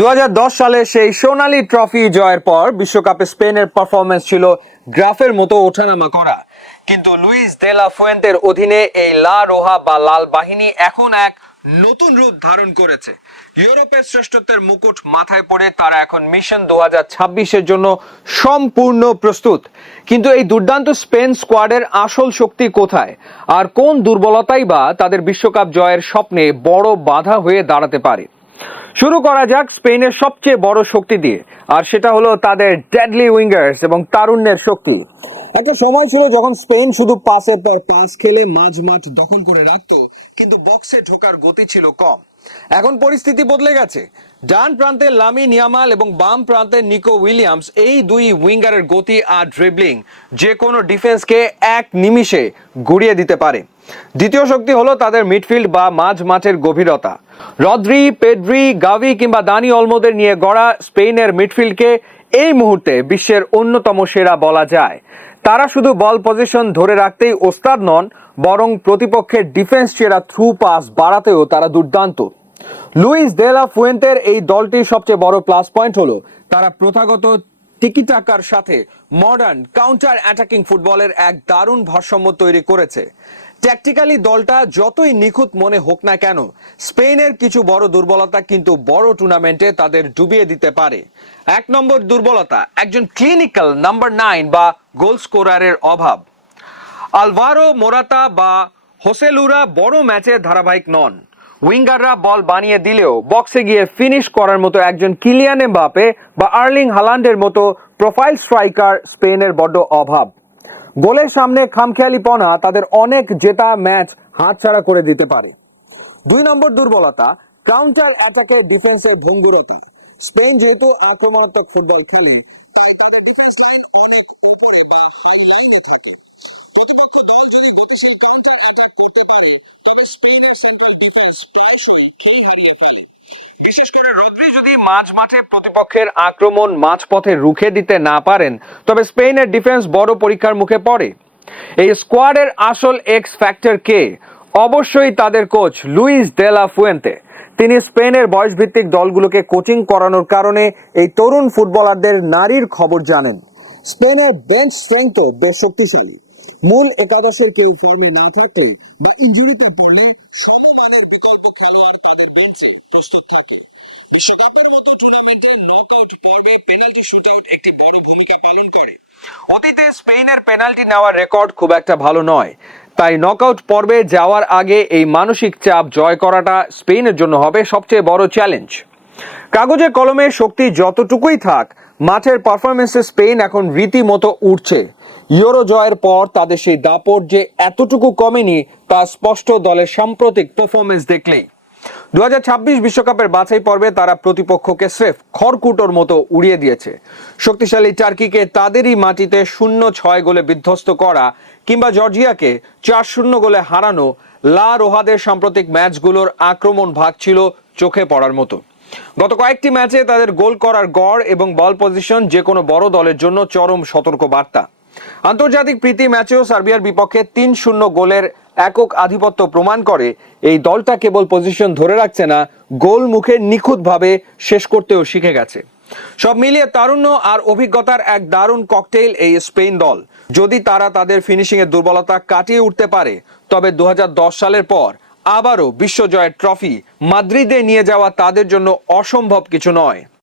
2010 সালে সেই সোনালী ট্রফি জয়ের পর বিশ্বকাপে স্পেনের পারফরমেন্স ছিল গ্রাফের মতো ওঠানামা করা। কিন্তু লুইস দে লা ফুয়েন্তের অধীনে এই লা রোহা বা লাল বাহিনী এখন এক নতুন রূপ ধারণ করেছে। ইউরোপের শ্রেষ্ঠত্বের মুকুট মাথায় পড়ে তারা এখন মিশন 2026-এর জন্য সম্পূর্ণ প্রস্তুত। কিন্তু এই দুর্দান্ত স্পেন স্কোয়াডের আসল শক্তি কোথায়, আর কোন দুর্বলতাই বা তাদের বিশ্বকাপ জয়ের স্বপ্নে বড় বাধা হয়ে দাঁড়াতে পারে? শুরু করা যাক স্পেনের সবচেয়ে বড় শক্তি দিয়ে, আর সেটা হলো তাদের ডেডলি উইঙ্গার্স এবং তারুণ্যের শক্তি। একটা সময় ছিল যখন স্পেন শুধু পাসের পর পাস খেলে মাঝ মাঠ দখল করে রাখতো, কিন্তু বক্সে ঢোকার গতি ছিল কম। এখন পরিস্থিতি বদলে গেছে। ডান প্রান্তে লামিন ইয়ামাল এবং বাম প্রান্তে নিকো উইলিয়ামস, এই দুই উইঙ্গারের গতি আর ড্রিবলিং যে কোনো ডিফেন্সকে এক নিমিষে গুড়িয়ে দিতে পারে। দ্বিতীয় শক্তি হলো তাদের মিডফিল্ড বা মাঝ মাঠের গভীরতা। রদ্রি, পেড্রি, গাভি কিংবা দানি অলমোদের নিয়ে গড়া স্পেনের মিডফিল্ডকে এই মুহূর্তে বিশ্বের অন্যতম সেরা বলা যায়। তারা শুধু বল পজিশন ধরে রাখতেই ওস্তাদ নন, বরং প্রতিপক্ষের ডিফেন্স চেরা থ্রু পাস বাড়াতেও তারা দুর্দান্ত। লুইস দে লা ফুয়েন্তের এই দলটির সবচেয়ে বড় প্লাস পয়েন্ট হলো তারা প্রথাগত টিকি টাকার সাথে মডার্ন কাউন্টার অ্যাটাকিং ফুটবলের এক দারুণ ভারসাম্য তৈরি করেছে। ট্যাকটিক্যালি দলটা যতই নিখুঁত মনে হোক না কেন, স্পেনের কিছু বড় দুর্বলতা কিন্তু বড় টুর্নামেন্টে তাদের ডুবিয়ে দিতে পারে। এক নম্বর দুর্বলতা, একজন ক্লিনিক্যাল নাম্বার 9 বা গোল স্কোরারের অভাব। আলভারো মোরাতা বা হোসেলুরা বড় ম্যাচে ধারাবাহিক নন। উইঙ্গাররা বল বানিয়ে দিলেও বক্সে গিয়ে ফিনিশ করার মতো একজন কিলিয়ান এমবাপে বা আর্লিং হালান্ডের মতো প্রোফাইল স্ট্রাইকার স্পেনের বড্ড অভাব। গোলের সামনে খামখেয়ালিপনা তাদের অনেক জেতা ম্যাচ হাতছাড়া করে দিতে পারে। 2 নম্বর দুর্বলতা, কাউন্টার অ্যাটাকে ডিফেন্সের ভঙ্গুরতা। স্পেন যেহেতু আক্রমণাত্মক ফুটবল খেলে, বিশেষ করে রদ্রি যদি মাঝ মাঠে প্রতিপক্ষের আক্রমণ মাঝপথে রুখে দিতে না পারেন, তবে স্পেনের ডিফেন্স বড় পরীক্ষার মুখে পড়ে। এই স্কোয়াডের আসল এক্স ফ্যাক্টর কে? অবশ্যই তাদের coach Luis de la Fuente. তিনি স্পেনের বয়সভিত্তিক দলগুলোকে কোচিং করানোর কারণে এই তরুণ ফুটবলারদের নারীর খবর জানেন। স্পেনের বেঞ্চ স্ট্রেংথও বেশ শক্তিশালী। মূল একাদশের কেউ ফর্মে না থাকলে বা ইনজুরিতে পড়লে সমমানের বিকল্প খেলোয়াড় তাদের বেঞ্চে প্রস্তুত থাকে। বিশ্বকাপের মতো টুর্নামেন্টের নকআউট পর্বে পেনাল্টি শুটআউট একটি বড় ভূমিকা পালন করে। অতীতে স্পেনের পেনাল্টি নেওয়ার রেকর্ড খুব একটা ভালো নয়, তাই নকআউট পর্বে যাওয়ার আগে এই মানসিক চাপ জয় করাটা স্পেনের জন্য হবে সবচেয়ে বড় চ্যালেঞ্জ। কাগজে কলমে শক্তি যতটুকুই থাক, মাঠের পারফরমেন্সে স্পেন এখন রীতিমতো উঠছে। ইউরো জয়ের পর তাদের সেই দাপট যে এতটুকু কমেনি তা স্পষ্ট দলের সাম্প্রতিক পারফরমেন্স দেখলেই। 2026 বিশ্বকাপের বাছাই পর্বে তারা প্রতিপক্ষকে স্রেফ খড়কুটোর মতো উড়িয়ে দিয়েছে। শক্তিশালী টার্কিকে তাদেরই মাটিতে 0-6 গোলে বিধ্বস্ত করা কিংবা জর্জিয়াকে 4-0 গোলে হারানো, লা রোহাদের সাম্প্রতিক ম্যাচগুলোর আক্রমণ ভাগ ছিল চোখে পড়ার মতো। গত কয়েকটি ম্যাচে তাদের গোল করার গড় এবং বল পজিশন যে কোনো বড় দলের জন্য চরম সতর্ক বার্তা। আন্তর্জাতিক প্রীতি ম্যাচেও সার্বিয়ার বিপক্ষে 3-0 গোলের একক আধিপত্য প্রমাণ করে এই দলটা কেবল পজিশন ধরে রাখছে না, গোল মুখে নিখুঁতভাবে শেষ করতেও শিখে গেছে। সব মিলিয়ে তারুণ্য আর অভিজ্ঞতার এক দারুণ ককটেইল এই স্পেন দল। যদি তারা তাদের ফিনিশিং এর দুর্বলতা কাটিয়ে উঠতে পারে, তবে 2010 সালের পর আবারও বিশ্বজয়ের ট্রফি মাদ্রিদে নিয়ে যাওয়া তাদের জন্য অসম্ভব কিছু নয়।